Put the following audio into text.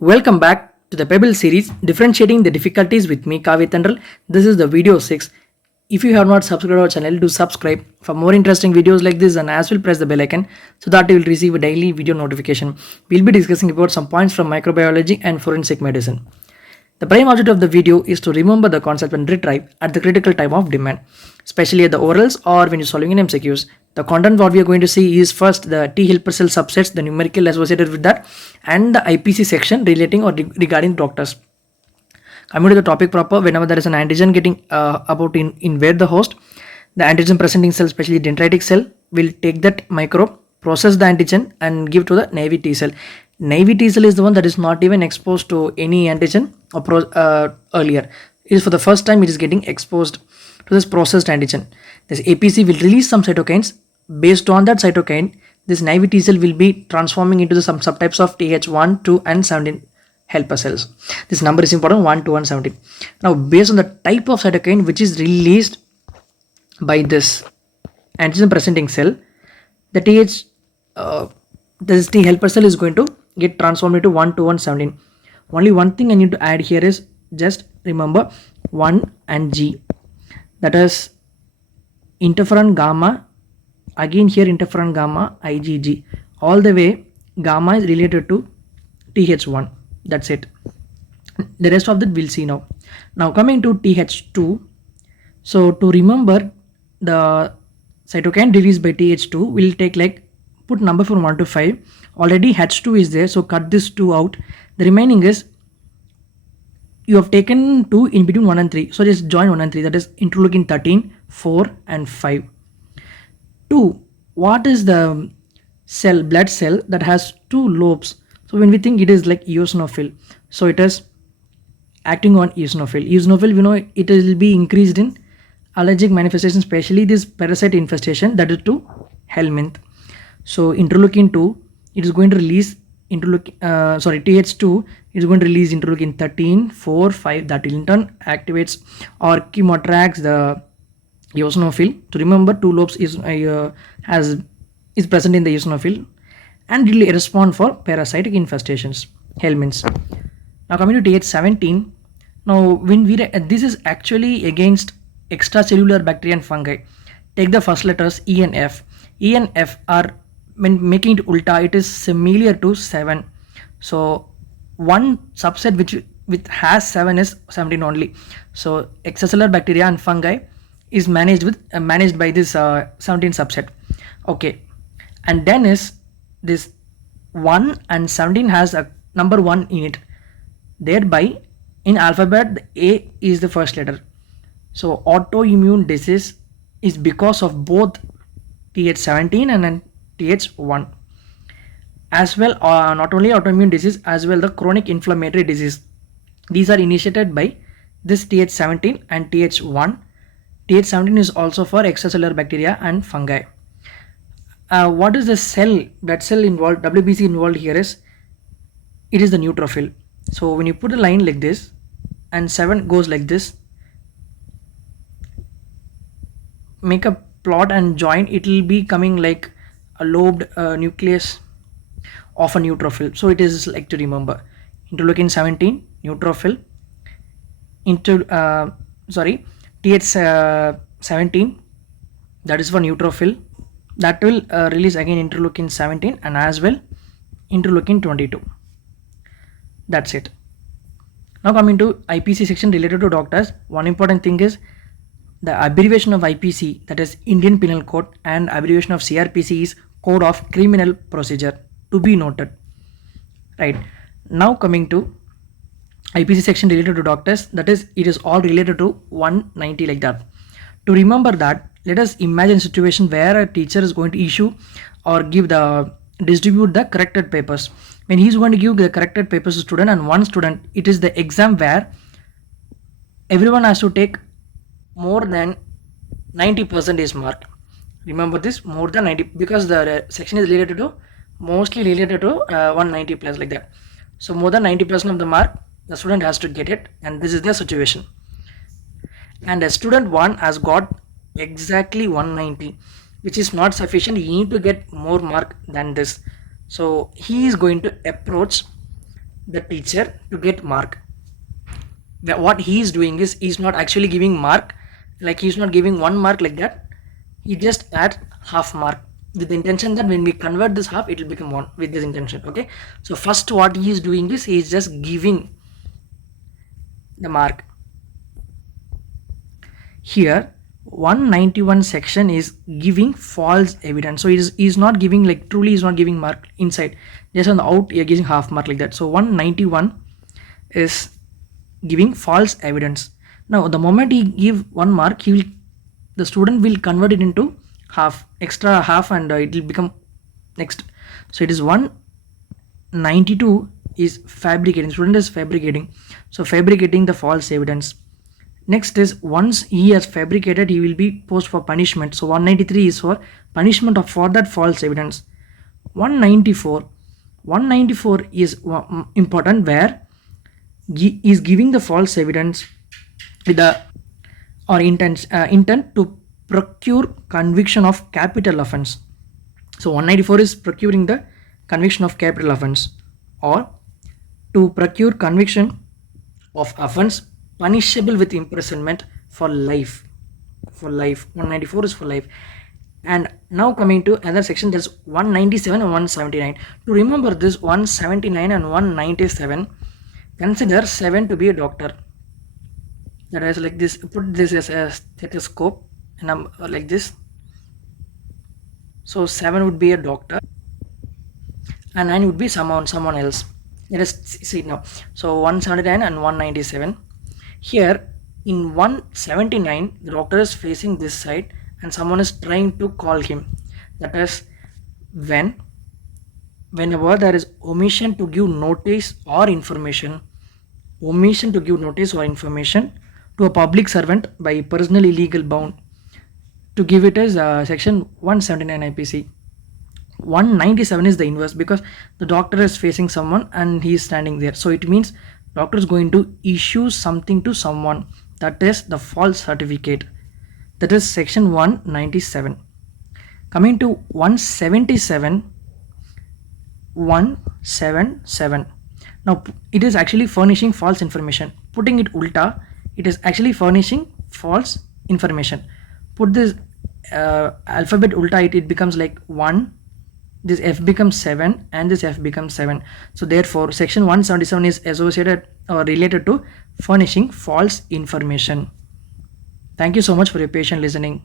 Welcome back to the Pebble series Differentiating the Difficulties with me, Kavya Tandral. This is the video 6. If you have not subscribed our channel, do subscribe for more interesting videos like this and as well press the bell icon so that you will receive a daily video notification. We'll be discussing about some points from microbiology and forensic medicine. The prime object of the video is to remember the concept and retrieve at the critical time of demand, especially at the orals or when you're solving in MCQs. The content what we are going to see is first the T helper cell subsets, the numerical associated with that, and the IPC section relating or regarding doctors. Coming to the topic proper, whenever there is an antigen getting about invade the host, the antigen presenting cell, especially dendritic cell, will take that microbe, process the antigen, and give to the naive T cell. Naive T cell is the one that is not even exposed to any antigen or earlier. It is for the first time it is getting exposed to this processed antigen. This APC will release some cytokines. Based on that cytokine, this naive T cell will be transforming into some subtypes of Th1, 2, and 17 helper cells. This number is important, 1, 2, and 17. Now, based on the type of cytokine which is released by this antigen presenting cell, the this T helper cell is going to get transformed into 1, 2, and 17. Only one thing I need to add here is just remember 1 and G. That is interferon gamma. Again here interferon gamma IgG. All the way gamma is related to Th1. That's it. The rest of that we'll see now. Now coming to Th2. So to remember the cytokine released by Th2, we'll take like put number from 1 to 5. Already H2 is there, so cut this 2 out. The remaining is you have taken 2 in between 1 and 3. So just join 1 and 3. That is interleukin 13, 4 and 5. 2. What is the cell, blood cell that has 2 lobes? So when we think it is like eosinophil, so it is acting on eosinophil. Eosinophil, we know it will be increased in allergic manifestations, especially this parasite infestation, that is to helminth. So interleukin 2, it is going to release Th2 is going to release interleukin 13, 4, 5, that in turn activates or chemoattracts the eosinophil. To remember, 2 lobes is present in the eosinophil and will respond for parasitic infestations, helminths. Now coming to Th17. Now when this is actually against extracellular bacteria and fungi. Take the first letters E and F. E and F are, when making it ulta, it is similar to 7. So one subset which has 7 is 17 only. So extracellular bacteria and fungi is managed by this 17 subset. Okay, and then is this 1 and 17 has a number 1 in it. Thereby in alphabet the A is the first letter. So autoimmune disease is because of both Th17 and then Th1. As well, not only autoimmune disease, as well the chronic inflammatory disease. These are initiated by this Th17 and Th1. Th17 is also for extracellular bacteria and fungi. What is the blood cell involved, WBC involved here is, it is the neutrophil. So when you put a line like this and 7 goes like this, make a plot and join, it will be coming like a lobed nucleus of a neutrophil. So it is like to remember interleukin 17 neutrophil Th17, that is for neutrophil, that will release again interleukin 17 and as well interleukin 22. That's it. Now coming to IPC section related to doctors, one important thing is the abbreviation of IPC, that is Indian Penal Code, and abbreviation of CRPC is Code of Criminal Procedure, to be noted. Right. Now coming to IPC section related to doctors, that is it is all related to 190 like that. To remember that, let us imagine a situation where a teacher is going to issue or distribute the corrected papers. When he is going to give the corrected papers to student and one student, it is the exam where everyone has to take more than 90% mark. Remember this, more than 90, because the section is mostly related to 190 plus like that. So more than 90% of the mark the student has to get it, and this is the situation. And a student 1 has got exactly 190, which is not sufficient. You need to get more mark than this. So he is going to approach the teacher to get mark. What he is doing is he's not actually giving mark, like he's not giving 1 mark like that. He just add half mark with the intention that when we convert this half, it will become 1 with this intention. Okay, so first what he is doing is he is just giving the mark. Here 191 section is giving false evidence, so he's not giving, like truly is not giving mark inside, just on the out you're giving half mark like that. So 191 is giving false evidence. Now the moment he give 1 mark, the student will convert it into half, extra half, and it will become next. So it is 192 is fabricating, student is fabricating, so fabricating the false evidence. Next is once he has fabricated, he will be posed for punishment. So 193 is for punishment for that false evidence. 194 is important, where he is giving the false evidence with the or intent to procure conviction of capital offense. So 194 is procuring the conviction of capital offense, or to procure conviction of offense punishable with imprisonment for life. 194 is for life. And now coming to another section, there's 197 and 179. To remember this 179 and 197, consider 7 to be a doctor. That is like this, put this as a stethoscope, and I'm like this. So 7 would be a doctor and 9 would be someone else. Let us see now. So 179 and 197. Here in 179, the doctor is facing this side and someone is trying to call him. That is whenever there is omission to give notice or information to a public servant by personally legal bound, to give it as section 179 IPC. 197 is the inverse, because the doctor is facing someone and he is standing there, so it means doctor is going to issue something to someone, that is the false certificate. That is section 197. Coming to 177. Now it is actually furnishing false information. Putting it ulta, it is actually furnishing false information. Put this alphabet ulta, it becomes like 1, this F becomes 7, and this F becomes 7. So therefore section 177 is associated or related to furnishing false information. Thank you so much for your patient listening.